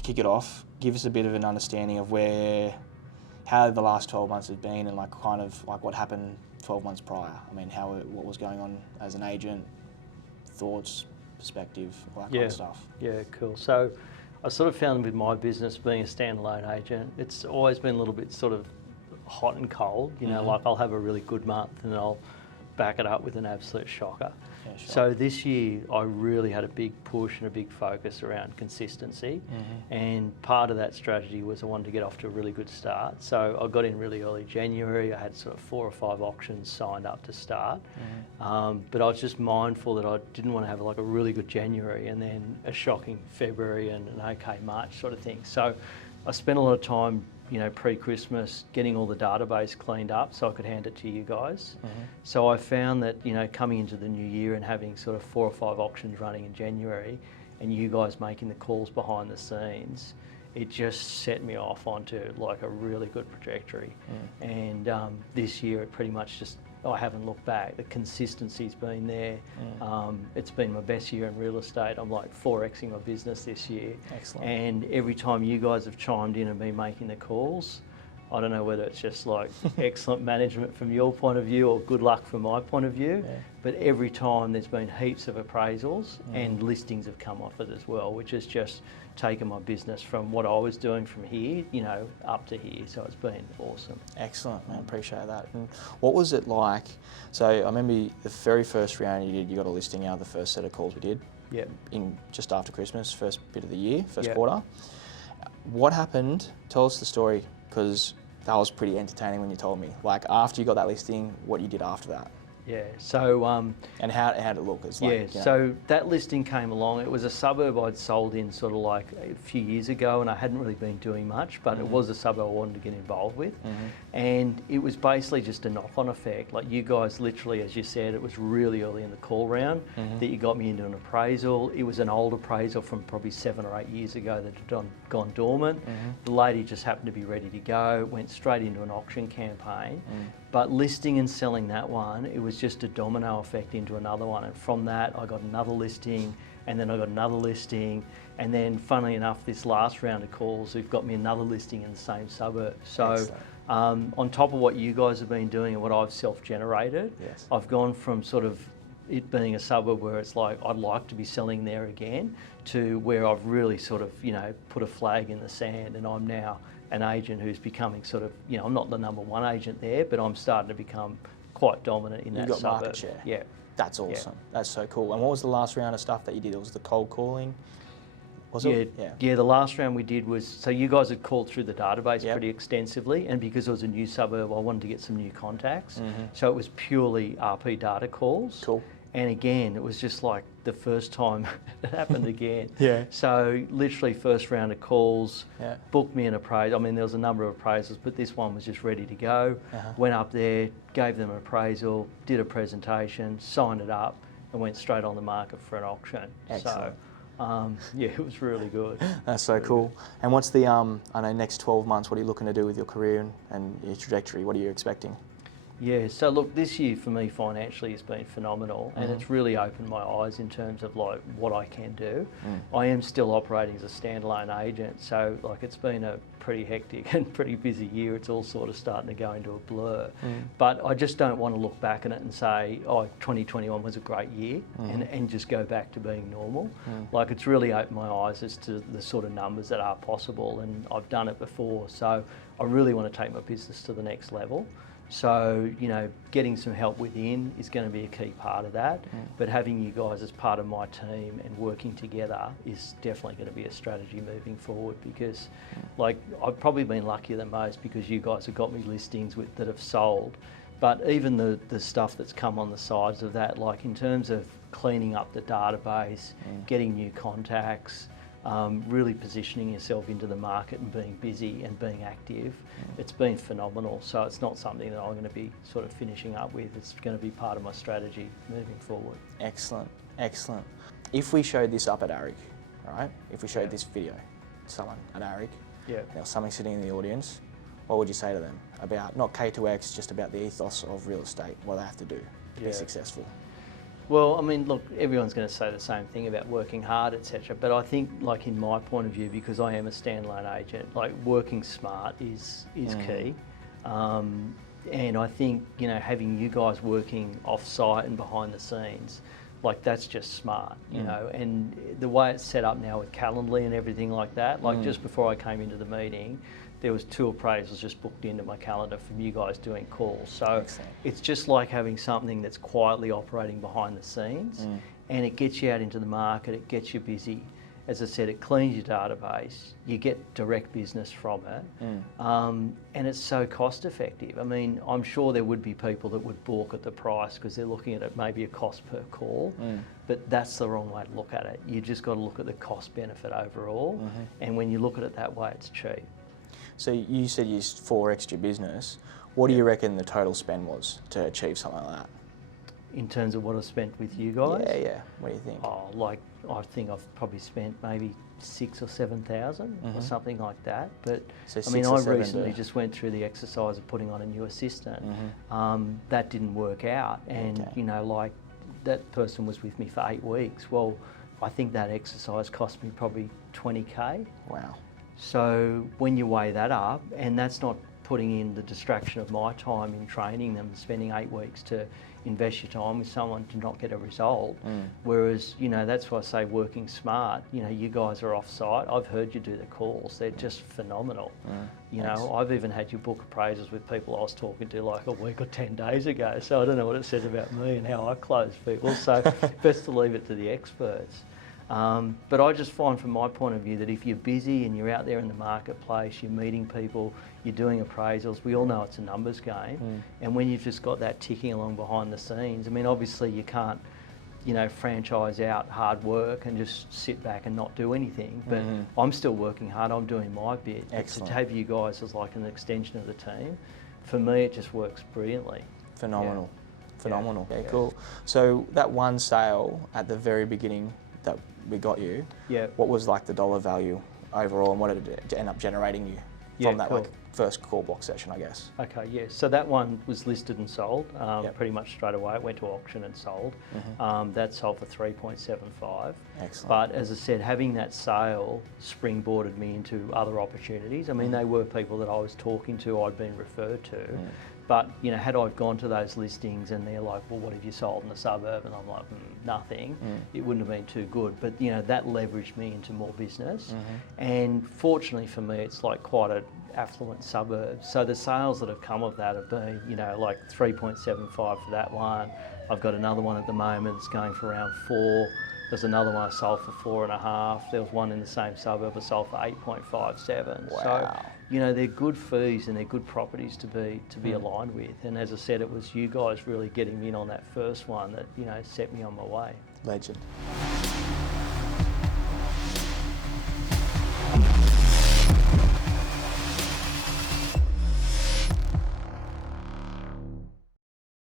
to kick it off, give us a bit of an understanding of how the last 12 months have been and like kind of like what happened 12 months prior. I mean, what was going on as an agent, thoughts, perspective, all that kind of stuff. Yeah, cool. So I sort of found with my business being a standalone agent, it's always been a little bit sort of hot and cold. You know, like I'll have a really good month and I'll back it up with an absolute shocker. Yeah, sure. So this year I really had a big push and a big focus around consistency, and part of that strategy was I wanted to get off to a really good start. So I got in really early January. I had sort of 4 or 5 auctions signed up to start, but I was just mindful that I didn't want to have like a really good January and then a shocking February and an okay March sort of thing. So I spent a lot of time, you know, pre-Christmas getting all the database cleaned up so I could hand it to you guys. So I found that, you know, coming into the new year and having sort of 4 or 5 auctions running in January and you guys making the calls behind the scenes, it just set me off onto like a really good trajectory. And this year it pretty much just, I haven't looked back. The consistency's been there. It's been my best year in real estate. I'm like 4xing my business this year. Excellent. And every time you guys have chimed in and been making the calls, I don't know whether it's just like excellent management from your point of view or good luck from my point of view, but every time there's been heaps of appraisals and listings have come off it as well, which has just taken my business from what I was doing from here, you know, up to here. So it's been awesome. Excellent, man. Appreciate that. And what was it like? So I remember the very first round you got a listing out of the first set of calls we did. Yep. In just after Christmas, first bit of the year, first quarter. What happened? Tell us the story, because that was pretty entertaining when you told me. Like after you got that listing, what you did after that. Yeah, so... and how did it look? It's like, yeah, you know, so that listing came along. It was a suburb I'd sold in sort of like a few years ago and I hadn't really been doing much, but it was a suburb I wanted to get involved with. And it was basically just a knock-on effect. Like you guys literally, as you said, it was really early in the call round that you got me into an appraisal. It was an old appraisal from probably 7 or 8 years ago that had gone dormant. The lady just happened to be ready to go, went straight into an auction campaign. But listing and selling that one, it was just a domino effect into another one. And from that, I got another listing, and then I got another listing. And then funnily enough, this last round of calls, we've got me another listing in the same suburb. So on top of what you guys have been doing and what I've self-generated, I've gone from sort of it being a suburb where it's like, I'd like to be selling there again, to where I've really sort of, you know, put a flag in the sand and I'm now an agent who's becoming sort of, you know, I'm not the #1 agent there, but I'm starting to become quite dominant in that suburb. You've got market share. Yeah. That's awesome. That's so cool. And what was the last round of stuff that you did? It was the cold calling? Was it? Yeah, the last round we did was, so you guys had called through the database pretty extensively, and because it was a new suburb, I wanted to get some new contacts. So it was purely RP data calls. Cool. And again, it was just like the first time it happened again. So literally first round of calls, booked me an appraisal. I mean, there was a number of appraisals, but this one was just ready to go. Went up there, gave them an appraisal, did a presentation, signed it up, and went straight on the market for an auction. Excellent. So, yeah, it was really good. That's so cool. And what's the, I know, next 12 months, what are you looking to do with your career and your trajectory? What are you expecting? Yeah, so look, this year for me financially has been phenomenal, and it's really opened my eyes in terms of like what I can do. I am still operating as a standalone agent, so like it's been a pretty hectic and pretty busy year. It's all sort of starting to go into a blur. But I just don't want to look back at it and say, oh, 2021 was a great year and just go back to being normal. Like it's really opened my eyes as to the sort of numbers that are possible, and I've done it before, so I really want to take my business to the next level. So, you know, getting some help within is going to be a key part of that, but having you guys as part of my team and working together is definitely going to be a strategy moving forward, because like I've probably been luckier than most because you guys have got me listings that have sold, but even the stuff that's come on the sides of that, like in terms of cleaning up the database, getting new contacts, really positioning yourself into the market and being busy and being active, it's been phenomenal. So it's not something that I'm going to be sort of finishing up with. It's going to be part of my strategy moving forward. Excellent, excellent. If we showed this up at ARIC, right? If we showed this video to someone at ARIC, there was something sitting in the audience, what would you say to them about, not K2X, just about the ethos of real estate, what they have to do to be successful? Well, I mean, look, everyone's going to say the same thing about working hard, etc. But I think, like in my point of view, because I am a standalone agent, like working smart is key. And I think, you know, having you guys working off-site and behind the scenes, like that's just smart, you know. And the way it's set up now with Calendly and everything like that, like just before I came into the meeting, there was 2 appraisals just booked into my calendar from you guys doing calls. So Excellent. it's just like having something that's quietly operating behind the scenes, and it gets you out into the market, it gets you busy. As I said, it cleans your database, you get direct business from it, and it's so cost effective. I mean, I'm sure there would be people that would balk at the price because they're looking at it maybe a cost per call, but that's the wrong way to look at it. You just got to look at the cost benefit overall, and when you look at it that way, it's cheap. So you said you used 4x your business. What do you reckon the total spend was to achieve something like that? In terms of what I've spent with you guys? Yeah. What do you think? Oh, like I think I've probably spent maybe 6,000 or 7,000 or something like that. But So I mean, 6 or I 7 recently just went through the exercise of putting on a new assistant. That didn't work out, and you know, like that person was with me for 8 weeks. Well, I think that exercise cost me probably 20K. Wow. So when you weigh that up, and that's not putting in the distraction of my time in training them, spending 8 weeks to invest your time with someone to not get a result. Whereas, you know, that's why I say working smart. You know, you guys are off-site. I've heard you do the calls. They're just phenomenal. You know, I've even had you book appraisals with people I was talking to like a week or 10 days ago. So I don't know what it says about me and how I close people. So best to leave it to the experts. But I just find from my point of view that if you're busy and you're out there in the marketplace, you're meeting people, you're doing appraisals, we all know it's a numbers game. And when you've just got that ticking along behind the scenes, I mean, obviously you can't, you know, franchise out hard work and just sit back and not do anything. But I'm still working hard, I'm doing my bit. Excellent. To have you guys as like an extension of the team, for me it just works brilliantly. Phenomenal. Yeah. Phenomenal. Yeah. Yeah, cool. So that one sale at the very beginning that we got you, what was like the dollar value overall, and what did it end up generating you from that like first call block session, I guess? Okay, yeah. So that one was listed and sold pretty much straight away. It went to auction and sold. That sold for 3.75. Excellent. But as I said, having that sale springboarded me into other opportunities. I mean, they were people that I was talking to, I'd been referred to. But, you know, had I gone to those listings and they're like, well, what have you sold in the suburb? And I'm like, nothing. It wouldn't have been too good. But, you know, that leveraged me into more business. And fortunately for me, it's like quite an affluent suburb. So the sales that have come of that have been, you know, like 3.75 for that one. I've got another one at the moment that's going for around 4. There's another one I sold for 4.5. There was one in the same suburb I sold for 8.57. Wow. So, you know, they're good fees and they're good properties to be aligned with. And as I said, it was you guys really getting me in on that first one that, you know, set me on my way. Legend.